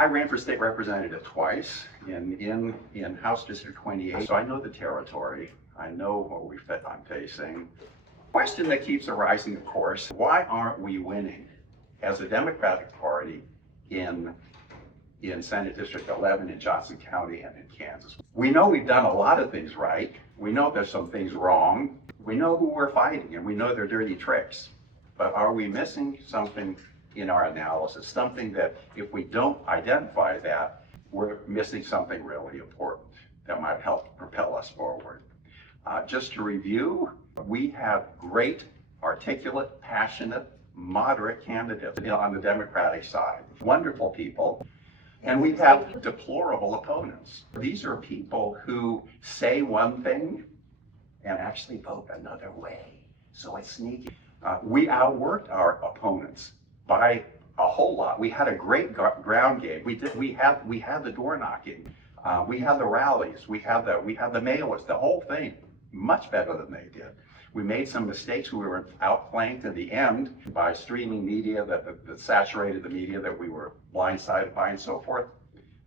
I ran for state representative twice in House District 28, so I know the territory. I know what I'm facing. Question that keeps arising, of course, why aren't we winning as a Democratic Party in Senate District 11 in Johnson County and in Kansas? We know we've done a lot of things right. We know there's some things wrong. We know who we're fighting and we know their dirty tricks. But are we missing something in our analysis? Something that if we don't identify that, we're missing something really important that might help propel us forward. Just to review, we have great, articulate, passionate, moderate candidates on the Democratic side. Wonderful people. And we have deplorable opponents. These are people who say one thing and actually vote another way. So it's sneaky. We outworked our opponents by a whole lot. We had a great ground game. We had the door knocking. We had the rallies. We had the mailers. The whole thing much better than they did. We made some mistakes. We were outflanked in the end by streaming media that saturated the media that we were blindsided by and so forth.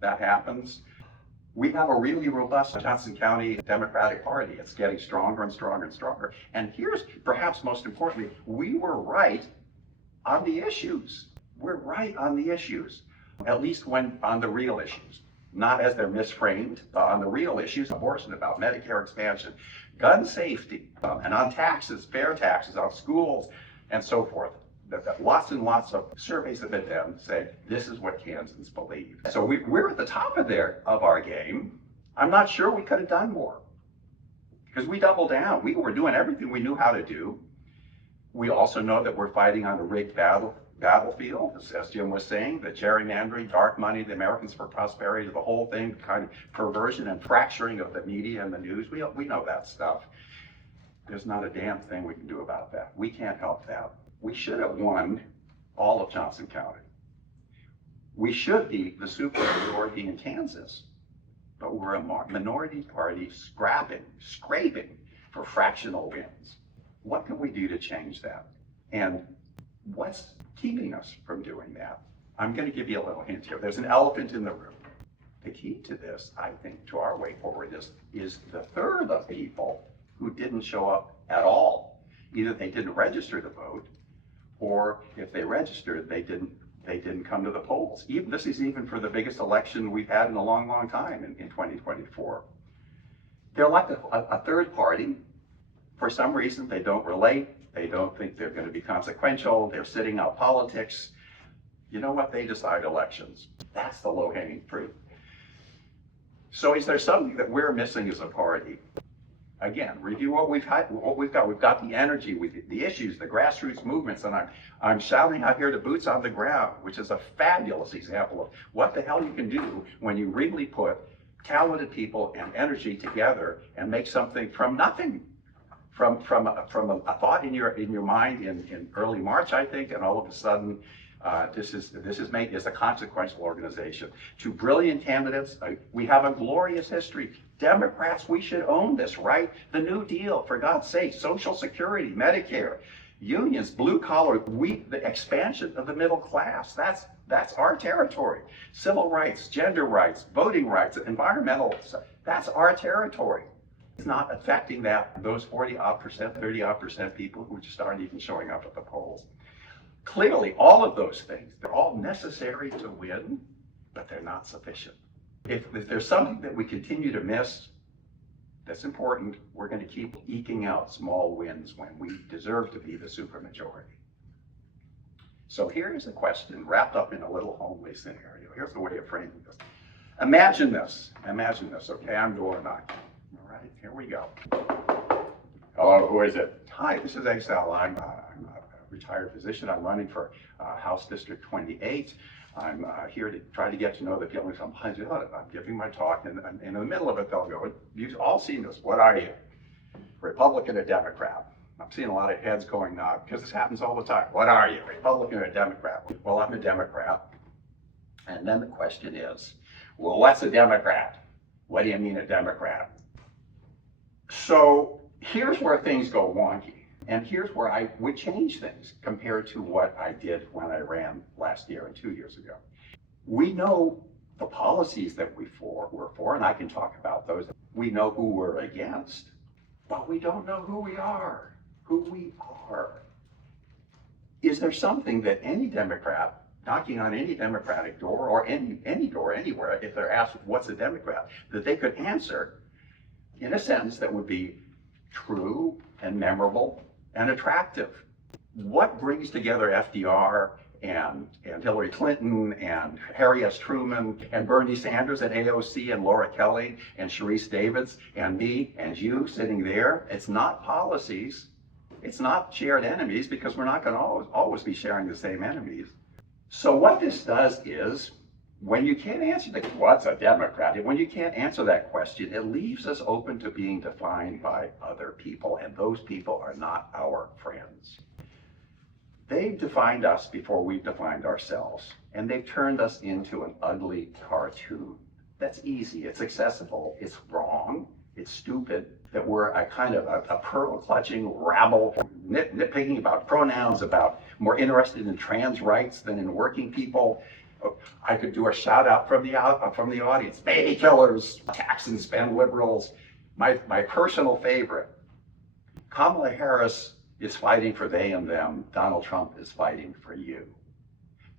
That happens. We have a really robust Johnson County Democratic Party. It's getting stronger and stronger and stronger. And here's perhaps most importantly, we were right on the issues. We're right on the issues, at least when on the real issues. Not as they're misframed, on the real issues, abortion, about Medicare expansion, gun safety, and on taxes, fair taxes, on schools, and so forth. Lots and lots of surveys have been done saying this is what Kansans believe. So we're at the top of our game. I'm not sure we could have done more because we doubled down. We were doing everything we knew how to do. We also know that we're fighting on a rigged battlefield, as Jim was saying, the gerrymandering, dark money, the Americans for Prosperity, the whole thing, kind of perversion and fracturing of the media and the news. We know that stuff. There's not a damn thing we can do about that. We can't help that. We should have won all of Johnson County. We should be the super majority in Kansas, but we're a minority party scraping for fractional wins. What can we do to change that? And what's keeping us from doing that? I'm going to give you a little hint here. There's an elephant in the room. The key to this, I think, to our way forward is the third of people who didn't show up at all. Either they didn't register to vote, or if they registered, they didn't come to the polls. This is even for the biggest election we've had in a long, long time in 2024. They're like a third party. For some reason, they don't relate. They don't think they're going to be consequential. They're sitting out politics. You know what? They decide elections. That's the low-hanging fruit. So is there something that we're missing as a party? Again, review what we've got. We've got the energy, the issues, the grassroots movements, and I'm shouting out here to boots on the ground, which is a fabulous example of what the hell you can do when you really put talented people and energy together and make something from nothing. From a thought in your mind in early March, I think, and all of a sudden, this is made as a consequential organization. Two brilliant candidates. We have a glorious history. Democrats, we should own this, right? The New Deal, for God's sake, Social Security, Medicare, unions, blue collar, the expansion of the middle class. That's our territory. Civil rights, gender rights, voting rights, environmental. That's our territory. It's not affecting those 40-odd%, 30-odd% people who just aren't even showing up at the polls. Clearly, all of those things, they're all necessary to win, but they're not sufficient. If there's something that we continue to miss that's important, we're going to keep eking out small wins when we deserve to be the supermajority. So here's a question wrapped up in a little homely scenario. Here's the way of framing this. Imagine this, okay? I'm door knocking. All right, here we go. Hello, who is it? Hi, this is Excel. I'm a retired physician. I'm running for House District 28. I'm here to try to get to know the people. Sometimes I'm giving my talk, and in the middle of it, they'll go, you've all seen this. What are you? Republican or Democrat? I'm seeing a lot of heads going nod because this happens all the time. What are you, Republican or Democrat? Well, I'm a Democrat. And then the question is, well, what's a Democrat? What do you mean a Democrat? So here's where things go wonky. And here's where I would change things compared to what I did when I ran last year and 2 years ago. We know the policies that we're for, and I can talk about those. We know who we're against, but we don't know who we are. Is there something that any Democrat knocking on any Democratic door or any door anywhere, if they're asked what's a Democrat, that they could answer in a sentence that would be true and memorable and attractive? What brings together FDR and Hillary Clinton and Harry S. Truman and Bernie Sanders and AOC and Laura Kelly and Sharice Davids and me and you sitting there? It's not policies. It's not shared enemies, because we're not going to always be sharing the same enemies. So what this does is, when you can't answer what's a Democrat, when you can't answer that question, it leaves us open to being defined by other people, and those people are not our friends. They've defined us before we've defined ourselves, and they've turned us into an ugly cartoon. That's easy, it's accessible, it's wrong, it's stupid, that we're a kind of a pearl-clutching rabble, nitpicking about pronouns, about more interested in trans rights than in working people. I could do a shout out from the audience: baby killers, tax and spend liberals. My personal favorite: Kamala Harris is fighting for they and them. Donald Trump is fighting for you.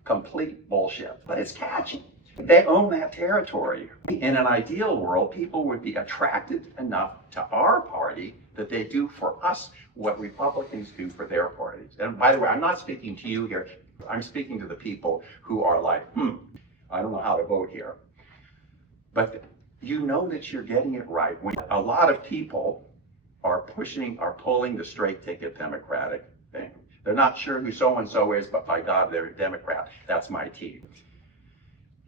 Complete bullshit, but it's catchy. They own that territory. In an ideal world, people would be attracted enough to our party that they do for us what Republicans do for their parties. And by the way, I'm not speaking to you here. I'm speaking to the people who are like, I don't know how to vote here. But you know that you're getting it right when a lot of people are pulling the straight ticket Democratic thing. They're not sure who so-and-so is, but by God, they're a Democrat. That's my team.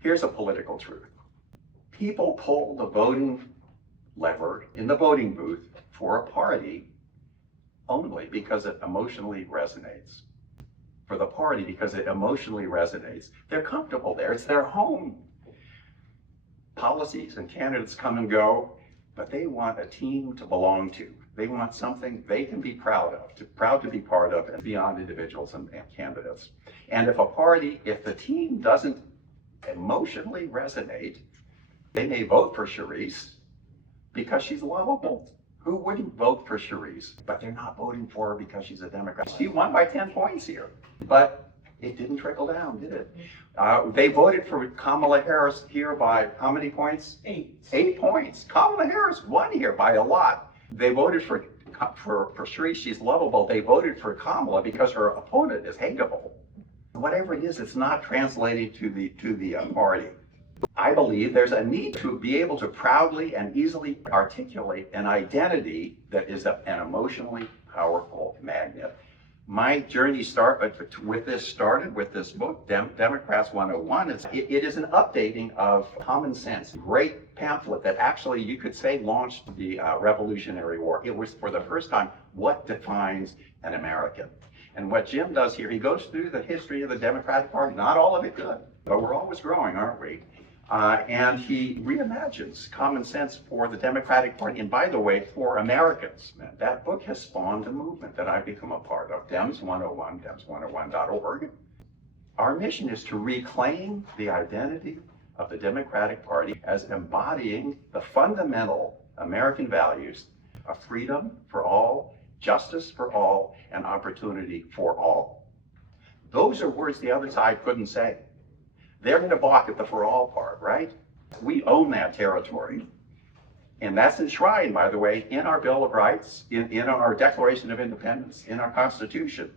Here's a political truth. People pull the voting lever in the voting booth for a party only because it emotionally resonates. For the party because it emotionally resonates. They're comfortable there. It's their home. Policies and candidates come and go, but they want a team to belong to. They want something they can be proud of, proud to be part of, and beyond individuals and candidates. And if the team doesn't emotionally resonate, they may vote for Sharice because she's lovable. Who wouldn't vote for Sharice? But they're not voting for her because she's a Democrat. She won by 10 points here, but it didn't trickle down, did it? They voted for Kamala Harris here by how many points? 8. 8 points. Kamala Harris won here by a lot. They voted for Sharice, she's lovable. They voted for Kamala because her opponent is hateable. Whatever it is, it's not translating to the party. I believe there's a need to be able to proudly and easily articulate an identity that is an emotionally powerful magnet. My journey started with this book, Democrats 101. It is an updating of Common Sense, great pamphlet that actually you could say launched the Revolutionary War. It was for the first time, what defines an American? And what Jim does here, he goes through the history of the Democratic Party, not all of it good, but we're always growing, aren't we? And he reimagines common sense for the Democratic Party, and by the way, for Americans. That book has spawned a movement that I've become a part of, Dems 101, dems101.org. Our mission is to reclaim the identity of the Democratic Party as embodying the fundamental American values of freedom for all, justice for all, and opportunity for all. Those are words the other side couldn't say. They're going to balk at the for all part, right? We own that territory. And that's enshrined, by the way, in our Bill of Rights, in our Declaration of Independence, in our Constitution.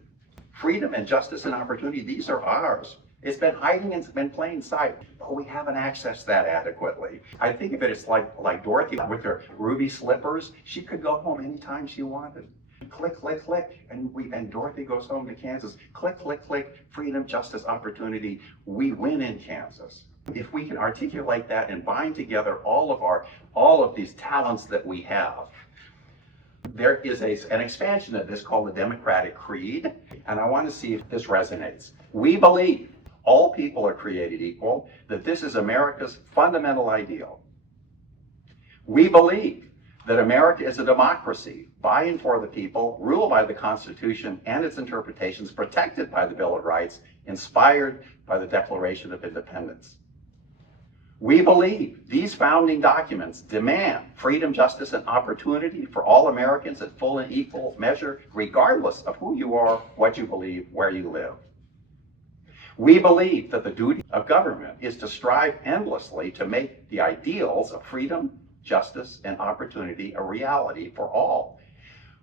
Freedom and justice and opportunity, these are ours. It's been hiding in plain sight, but we haven't accessed that adequately. I think of it as like Dorothy with her ruby slippers. She could go home anytime she wanted. Click, click, click, and Dorothy goes home to Kansas. Click, click, click, freedom, justice, opportunity. We win in Kansas. If we can articulate that and bind together all of these talents that we have, there is an expansion of this called the Democratic Creed, and I want to see if this resonates. We believe all people are created equal, that this is America's fundamental ideal. We believe that America is a democracy, by and for the people, ruled by the Constitution and its interpretations, protected by the Bill of Rights, inspired by the Declaration of Independence. We believe these founding documents demand freedom, justice, and opportunity for all Americans in full and equal measure, regardless of who you are, what you believe, where you live. We believe that the duty of government is to strive endlessly to make the ideals of freedom, justice, and opportunity a reality for all.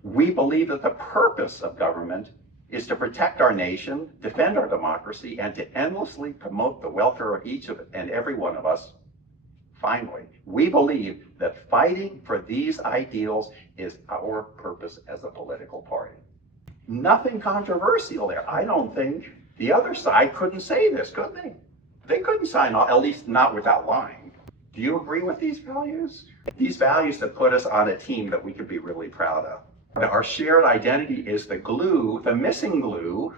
We believe that the purpose of government is to protect our nation, defend our democracy, and to endlessly promote the welfare of each and every one of us. Finally, we believe that fighting for these ideals is our purpose as a political party. Nothing controversial there. I don't think the other side couldn't say this, could they? They couldn't sign off, at least not without lying. Do you agree with these values? These values that put us on a team that we could be really proud of. Our shared identity is the glue, the missing glue.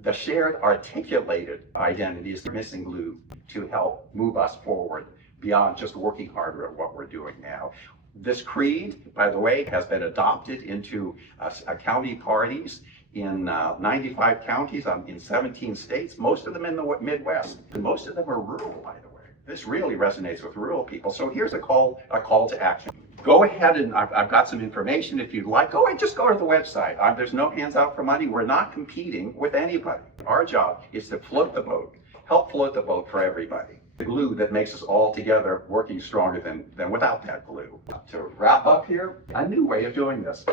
The shared articulated identity is the missing glue to help move us forward beyond just working harder at what we're doing now. This creed, by the way, has been adopted into county parties in 95 counties in 17 states, most of them in the Midwest. And most of them are rural, by the way. This really resonates with rural people. So here's a call to action. Go ahead, and I've got some information if you'd like. Just go to the website. There's no hands out for money. We're not competing with anybody. Our job is to float the boat, help float the boat for everybody. The glue that makes us all together working stronger than without that glue. To wrap up here, a new way of doing this.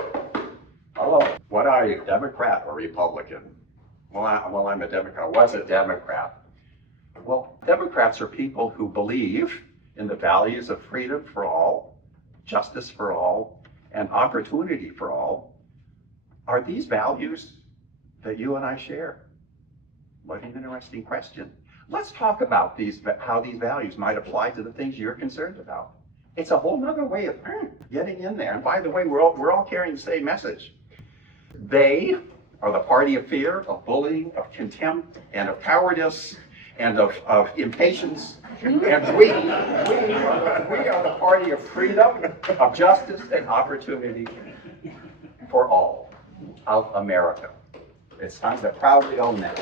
Hello, what are you, Democrat or Republican? Well, I'm a Democrat. What's a Democrat? Well, Democrats are people who believe in the values of freedom for all, justice for all, and opportunity for all. Are these values that you and I share? What an interesting question. Let's talk about how these values might apply to the things you're concerned about. It's a whole other way of getting in there. And by the way, we're all carrying the same message. They are the party of fear, of bullying, of contempt, and of cowardice, and of impatience. And we are the party of freedom, of justice, and opportunity for all of America. It's time to proudly own that.